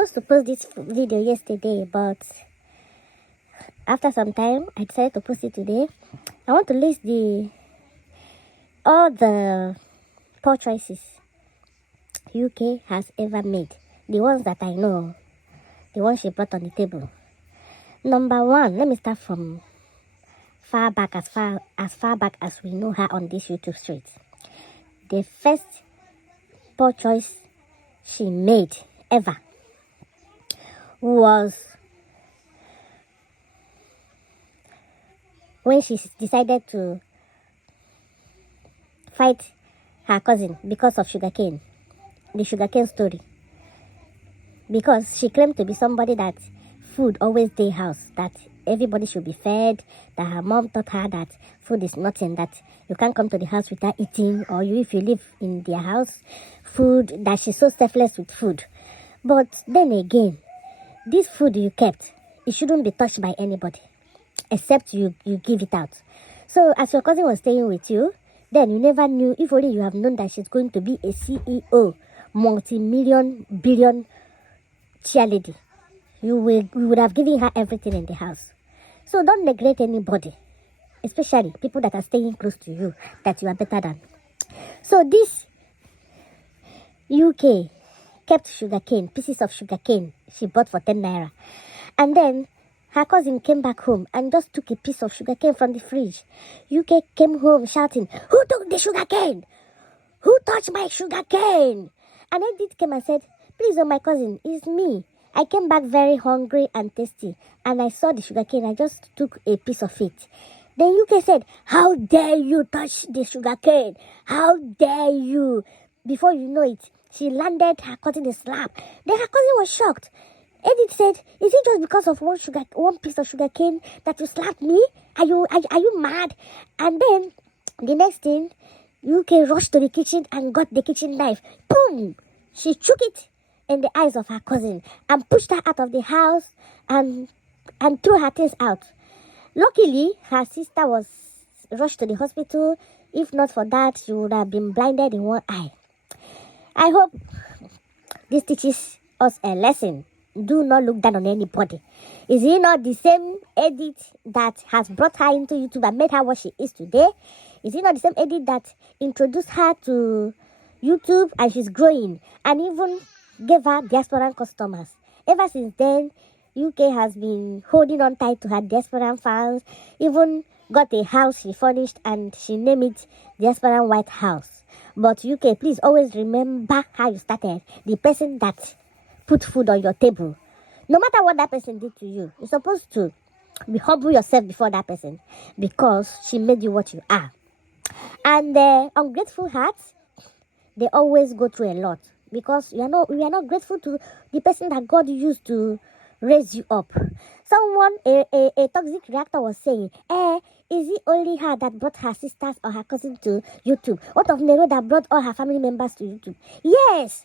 supposed to post this video yesterday, but after some time, I decided to post it today. I want to list all the poor choices UK has ever made. The ones that I know, the ones she brought on the table. Number one, let me start from far back, as far back as we know her on this YouTube street. The first poor choice she made ever was when she decided to fight her cousin because of sugarcane, the sugarcane story. Because she claimed to be somebody that food always stay house, that everybody should be fed, that her mom taught her that food is nothing, that you can't come to the house without eating, or if you live in their house, food, that she's so selfless with food. But then again, this food you kept, it shouldn't be touched by anybody, except you give it out. So as your cousin was staying with you, then you never knew, if only you have known that she's going to be a CEO, multi-million, billion cheerleader, you would have given her everything in the house. So don't neglect anybody, especially people that are staying close to you, that you are better than. So this UK kept sugarcane, pieces of sugarcane she bought for 10 naira. And then her cousin came back home and just took a piece of sugarcane from the fridge. UK came home shouting, "Who took the sugarcane? Who touched my sugarcane?" And Edith came and said, "Please, oh my cousin, it's me. I came back very hungry and thirsty, and I saw the sugarcane. I just took a piece of it." Then UK said, "How dare you touch the sugarcane? How dare you?" Before you know it, she landed her cousin a slap. Then her cousin was shocked. Edith said, "Is it just because of one piece of sugarcane that you slapped me? Are you mad?" And then the next thing, UK rushed to the kitchen and got the kitchen knife. Boom! She took it in the eyes of her cousin and pushed her out of the house and threw her things out. Luckily, her sister was rushed to the hospital. If not for that, she would have been blinded in one eye. I hope this teaches us a lesson. Do not look down on anybody. Is it not the same Edith that has brought her into YouTube and made her what she is today? Is it not the same Edith that introduced her to YouTube and she's growing and even gave her diaspora customers? Ever since then, UK has been holding on tight to her diaspora fans, even got a house she furnished and she named it Diaspora White House. But UK, please always remember how you started, the person that put food on your table. No matter what that person did to you, you're supposed to be humble yourself before that person because she made you what you are. And ungrateful hearts, they always go through a lot because we are not grateful to the person that God used to raise you up. Someone, a toxic reactor was saying, is it only her that brought her sisters or her cousin to YouTube? What of Nero that brought all her family members to YouTube? Yes,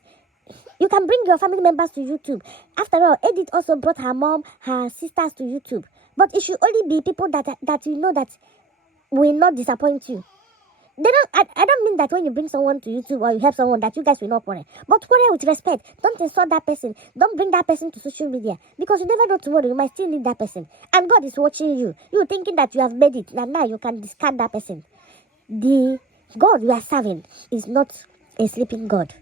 you can bring your family members to YouTube. After all, Edith also brought her mom, her sisters to YouTube. But it should only be people that you know that will not disappoint you. I don't mean that when you bring someone to YouTube or you help someone that you guys will not quarrel. But quarrel with respect. Don't insult that person. Don't bring that person to social media. Because you never know tomorrow, you might still need that person. And God is watching you. You're thinking that you have made it. And now you can discard that person. The God we are serving is not a sleeping God.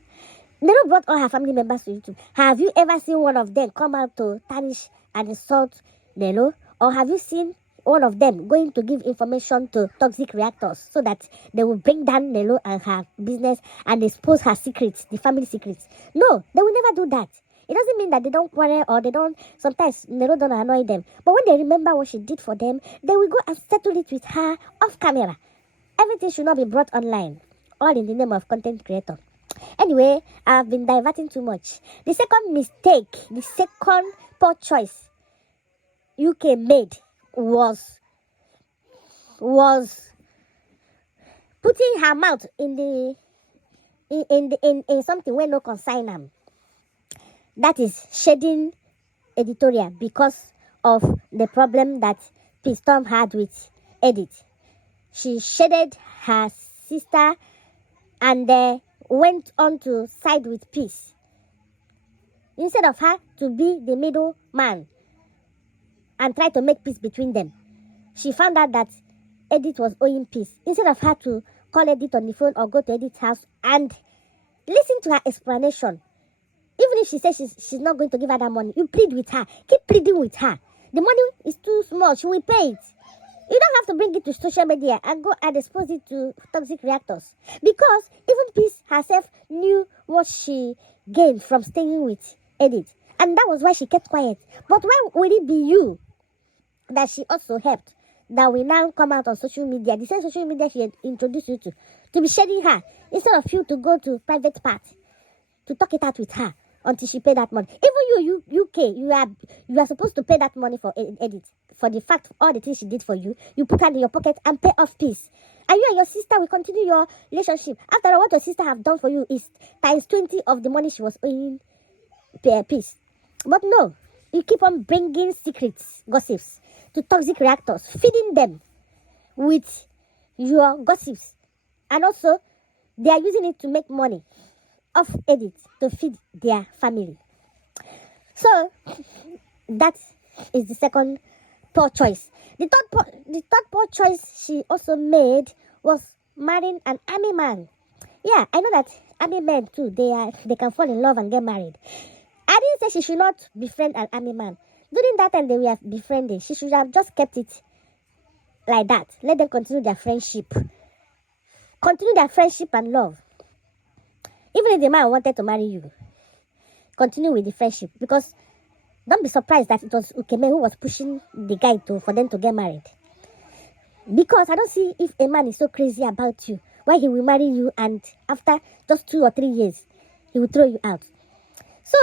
Nero brought all her family members to YouTube. Have you ever seen one of them come out to tarnish and insult Nelo? Or have you seen one of them going to give information to toxic reactors so that they will bring down Nelo and her business and expose her secrets, the family secrets? No, they will never do that. It doesn't mean that they don't quarrel or they don't, sometimes Nelo don't annoy them. But when they remember what she did for them, they will go and settle it with her off camera. Everything should not be brought online, all in the name of content creator. Anyway, I've been diverting too much. The second mistake, the second poor choice UK made was putting her mouth in something where no concern am. That is shedding editorial because of the problem that P Storm had with Edith. She shedded her sister and went on to side with Peace. instead of her to be the middle man and try to make peace between them, she found out that Edith was owing peace. Instead of her to call Edith on the phone or go to Edith's house and listen to her explanation, even if she says she's not going to give her that money, you plead with her. Keep pleading with her. The money is too small. She will pay it. You don't have to bring it to social media and go and expose it to toxic reactors. Because even Peace herself knew what she gained from staying with Edith. And that was why she kept quiet. But why would it be you that she also helped that will now come out on social media, the same social media she had introduced you to be shedding her, instead of you to go to private part to talk it out with her until she pay that money? Even you UK, you are supposed to pay that money for Edith, for the fact all the things she did for you. You put her in your pocket and pay off Peace. And you and your sister will continue your relationship. After all, what your sister have done for you is times 20 of the money she was owing Peace. But no, you keep on bringing secrets, gossips to toxic reactors, feeding them with your gossips. And also, they are using it to make money off Edith to feed their family. So, that is the second poor choice. The third poor choice she also made was marrying an army man. Yeah, I know that army men too, they can fall in love and get married. I didn't say she should not befriend an army man. During that time they were befriending, she should have just kept it like that. Let them continue their friendship. Continue their friendship and love. Even if the man wanted to marry you, continue with the friendship. Because don't be surprised that it was Ukeme who was pushing the guy for them to get married. Because I don't see if a man is so crazy about you, why he will marry you and after just 2 or 3 years, he will throw you out. So,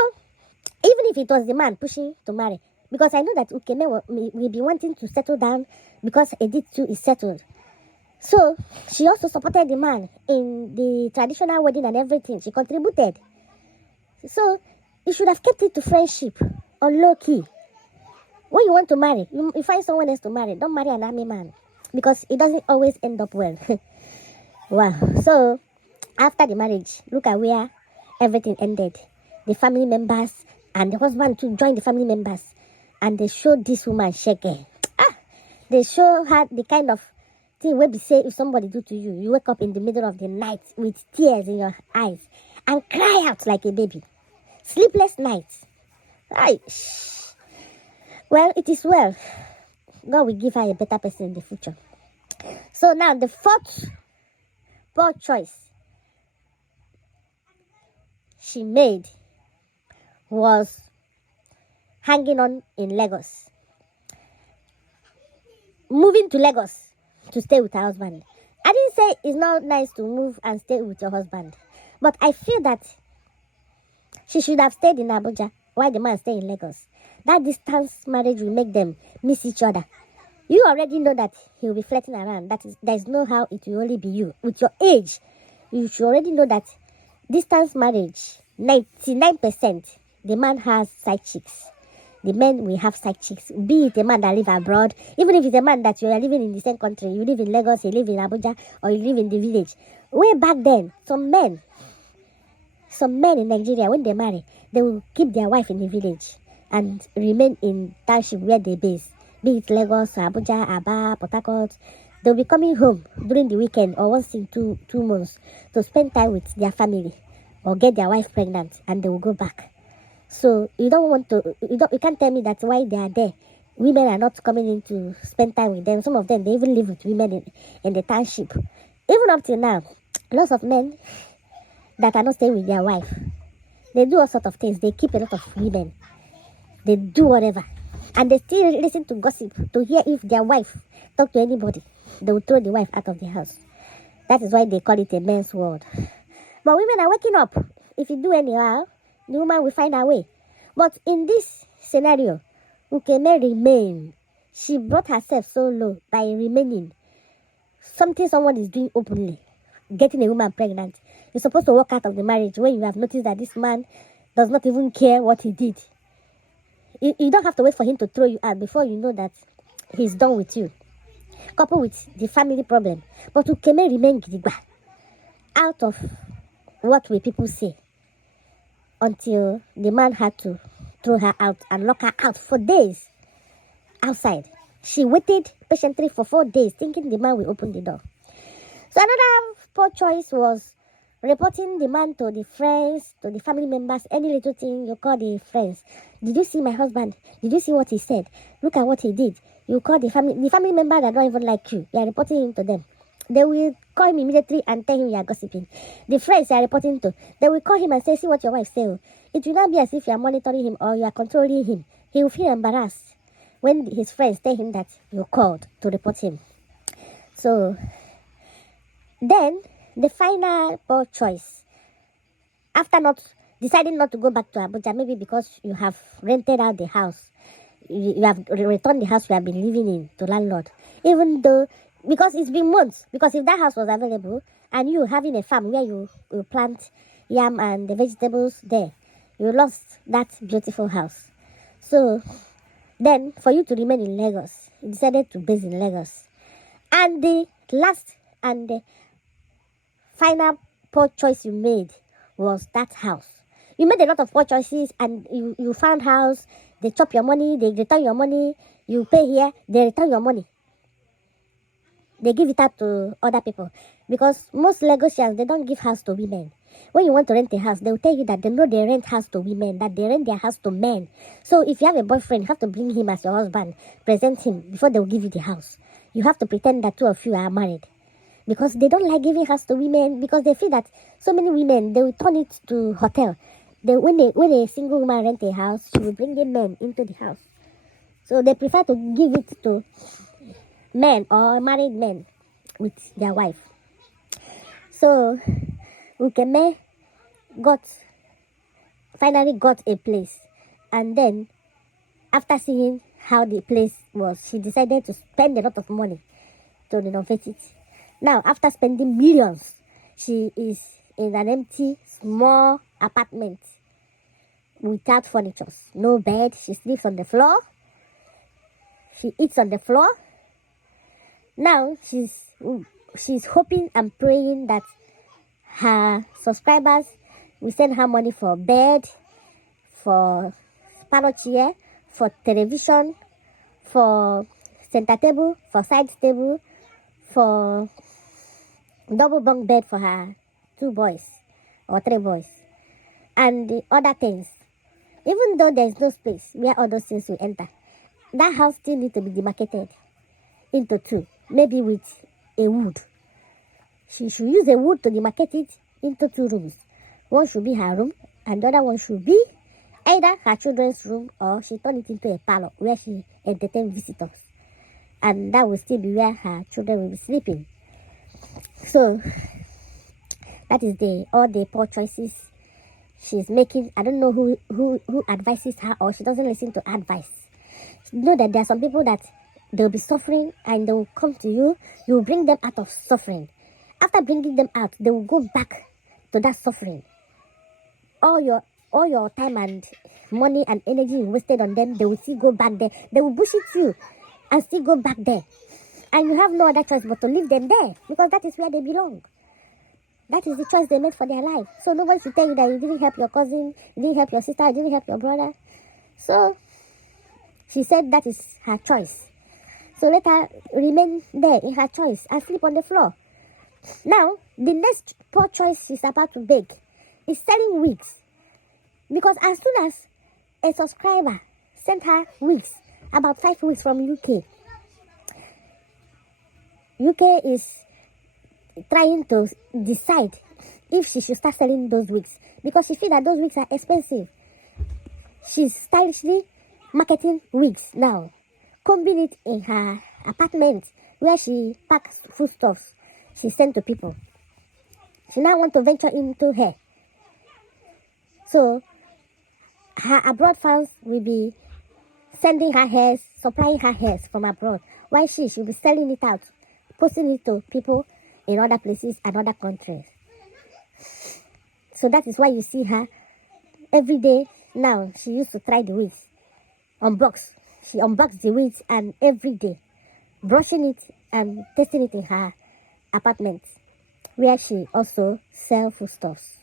even if it was the man pushing to marry, because I know that Ukeme will be wanting to settle down because Edith too is settled. So, she also supported the man in the traditional wedding and everything. She contributed. So, you should have kept it to friendship on low key. When you want to marry, you find someone else to marry. Don't marry an army man because it doesn't always end up well. Wow. So, after the marriage, look at where everything ended. The family members and the husband too joined the family members. And they showed this woman shege. They show her the kind of thing where they say if somebody do to you, you wake up in the middle of the night with tears in your eyes and cry out like a baby. Sleepless nights. Right. Well, it is well. God will give her a better person in the future. So now the fourth poor choice she made was hanging on in Lagos. Moving to Lagos to stay with her husband. I didn't say it's not nice to move and stay with your husband. But I feel that she should have stayed in Abuja while the man stay in Lagos. That distance marriage will make them miss each other. You already know that he will be flirting around. There is no how it will only be you. With your age, you should already know that distance marriage, 99%, the man has side chicks. The men will have side chicks. Be it a man that live abroad, even if it's a man that you are living in the same country, you live in Lagos, you live in Abuja, or you live in the village. Way back then, some men in Nigeria, when they marry, they will keep their wife in the village and remain in township where they base. Be it Lagos, Abuja, Aba, Port Harcourt. They'll be coming home during the weekend or once in two months to spend time with their family or get their wife pregnant, and they will go back. So you can't tell me that why they are there, women are not coming in to spend time with them. Some of them, they even live with women in the township. Even up till now, lots of men that are not staying with their wife, they do all sorts of things. They keep a lot of women. They do whatever. And they still listen to gossip to hear if their wife talk to anybody. They will throw the wife out of the house. That is why they call it a men's world. But women are waking up. If you do anyhow, the woman will find her way. But in this scenario, Ukeme remained. She brought herself so low by remaining. Something someone is doing openly. Getting a woman pregnant. You're supposed to walk out of the marriage when you have noticed that this man does not even care what he did. You don't have to wait for him to throw you out before you know that he's done with you. Coupled with the family problem. But Ukeme remained gidigba. Out of what will people say? until the man had to throw her out and lock her out for days outside. She waited patiently for 4 days, thinking the man will open the door. So another poor choice was reporting the man to the friends, to the family members. Any little thing, you call the friends. Did you see my husband? Did you see what he said? Look at what he did. You call the family member that don't even like you. You are reporting him to them. They will call him immediately and tell him you are gossiping. The friends you are reporting to, they will call him and say, see what your wife said. It will not be as if you are monitoring him or you are controlling him. He will feel embarrassed when his friends tell him that you called to report him. So then the final poor choice, after not deciding not to go back to Abuja, maybe because you have rented out the house, you have returned the house you have been living in to landlord, even though, because it's been months, because if that house was available and you having a farm where you plant yam and the vegetables there, you lost that beautiful house. So then for you to remain in Lagos, you decided to base in Lagos. And the last and the final poor choice you made was that house. You made a lot of poor choices and you found house, they chop your money, they return your money, you pay here, they return your money. They give it out to other people. Because most Lagosians, they don't give house to women. When you want to rent a house, they will tell you that they know they rent house to women, that they rent their house to men. So if you have a boyfriend, you have to bring him as your husband, present him before they will give you the house. You have to pretend that two of you are married. Because they don't like giving house to women, because they feel that so many women, they will turn it to hotel. When a single woman rent a house, she will bring the men into the house. So they prefer to give it to men or married men with their wife. So Ukeme finally got a place, and then after seeing how the place was, she decided to spend a lot of money to renovate it. Now, after spending millions, she is in an empty, small apartment without furniture. No bed. She sleeps on the floor. She eats on the floor. Now, she's hoping and praying that her subscribers will send her money for bed, for parlor chair, for television, for center table, for side table, for double bunk bed for her 2 boys or 3 boys, and the other things. Even though there is no space where all those things will enter, that house still needs to be demarcated into 2, maybe with a wood. She should use a wood to demarcate it into 2 rooms. One should be her room, and the other one should be either her children's room, or she turn it into a parlor where she entertains visitors. And that will still be where her children will be sleeping. So that is all the poor choices she's making. I don't know who advises her, or she doesn't listen to advice. You know that there are some people that they'll be suffering and they will come to you. You will bring them out of suffering. After bringing them out, they will go back to that suffering. All your time and money and energy you wasted on them, they will still go back there. They will bullshit you and still go back there. And you have no other choice but to leave them there, because that is where they belong. That is the choice they made for their life. So nobody should tell you that you didn't help your cousin, you didn't help your sister, you didn't help your brother. So she said that is her choice. So let her remain there in her choice and sleep on the floor. Now, the next poor choice she's about to make is selling wigs. Because as soon as a subscriber sent her wigs, about 5 weeks from UK is trying to decide if she should start selling those wigs, because she feels that those wigs are expensive. She's stylishly marketing wigs now, combing it in her apartment where she packs foodstuffs she sent to people. She now wants to venture into hair. So her abroad fans will be sending her hairs, supplying her hairs from abroad, while she should be selling it out, posting it to people in other places and other countries. So that is why you see her every day now. She used to try the wigs, She unboxed the wigs, and every day brushing it and testing it in her apartment, where she also sells foodstuffs.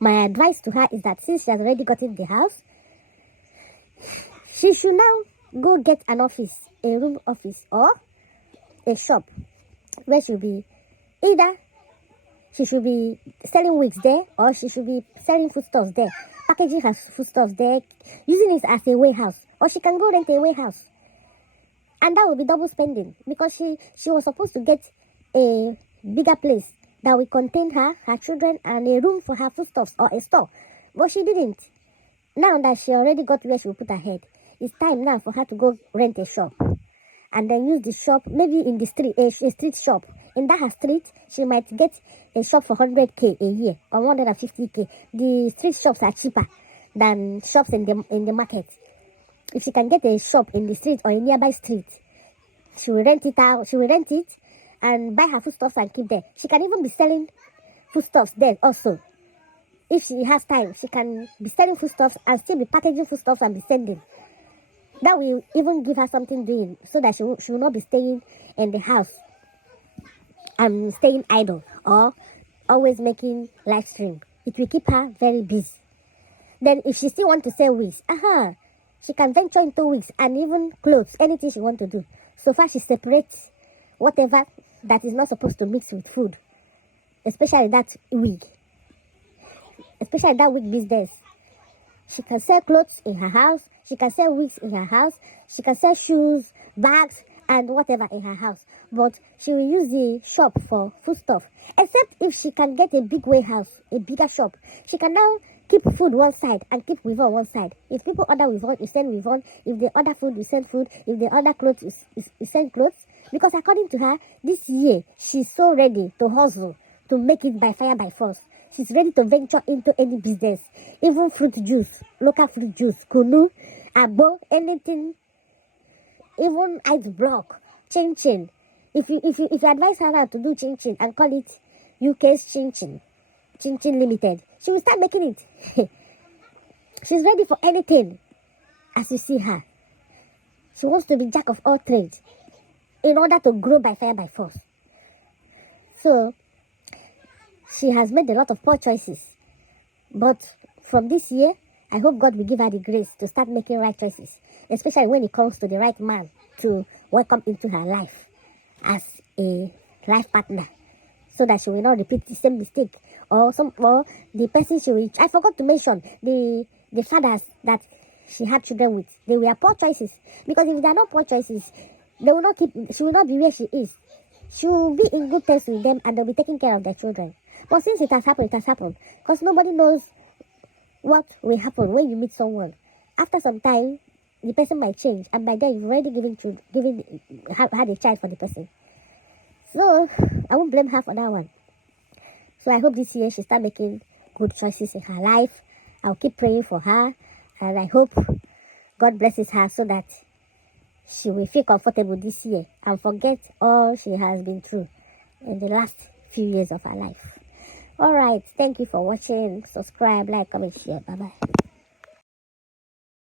my advice to her is that since she has already gotten the house, she should now go get an office, a room office, or a shop where she'll be either she should be selling wigs there, or she should be selling foodstuffs there, packaging her foodstuffs there, using it as a warehouse, or she can go rent a warehouse. And that will be double spending, because she was supposed to get a bigger place that will contain her children, and a room for her foodstuffs, or a store. But she didn't. Now that she already got where she will put her head, it's time now for her to go rent a shop. And then use the shop, maybe in the street, a street shop. In that street, she might get a shop for 100K a year, or 150K. The street shops are cheaper than shops in the market. If she can get a shop in the street or a nearby street, she will rent it out. She will rent it and buy her foodstuffs and keep there. She can even be selling foodstuffs there also. If she has time, she can be selling foodstuffs and still be packaging foodstuffs and be sending. That will even give her something doing, so that she will not be staying in the house and staying idle, or always making live stream. It will keep her very busy. Then if she still want to sell wigs, she can venture into wigs and even clothes, anything she want to do. So far she separates whatever that is not supposed to mix with food, especially that wig business. She can sell clothes in her house. She can sell wigs in her house. She can sell shoes, bags, and whatever in her house. But she will use the shop for foodstuff. Except if she can get a big warehouse, a bigger shop. She can now keep food one side and keep with on one side. If people order with on, you send with on. If they order food, you send food. If they order clothes, you send clothes. Because according to her, this year, she's so ready to hustle, to make it by fire, by force. She's ready to venture into any business, even fruit juice, local fruit juice, kunu, abo, anything, even ice block, chin chin. If you advise her to do chin chin and call it UK's chin chin limited, she will start making it. She's ready for anything, as you see her. She wants to be jack of all trades in order to grow by fire, by force. So she has made a lot of poor choices. But from this year, I hope God will give her the grace to start making right choices, especially when it comes to the right man to welcome into her life as a life partner, so that she will not repeat the same mistake, or the person she will. I forgot to mention the fathers that she had children with. They were poor choices, because if they are not poor choices, they will not keep. She will not be where she is. She will be in good terms with them, and they'll be taking care of their children. But since it has happened, because nobody knows what will happen when you meet someone. After some time, the person might change, and by then you've already had a child for the person. So I won't blame her for that one. So I hope this year she start making good choices in her life. I'll keep praying for her, and I hope God blesses her so that she will feel comfortable this year and forget all she has been through in the last few years of her life. Alright, thank you for watching. Subscribe, like, comment, share. Bye-bye.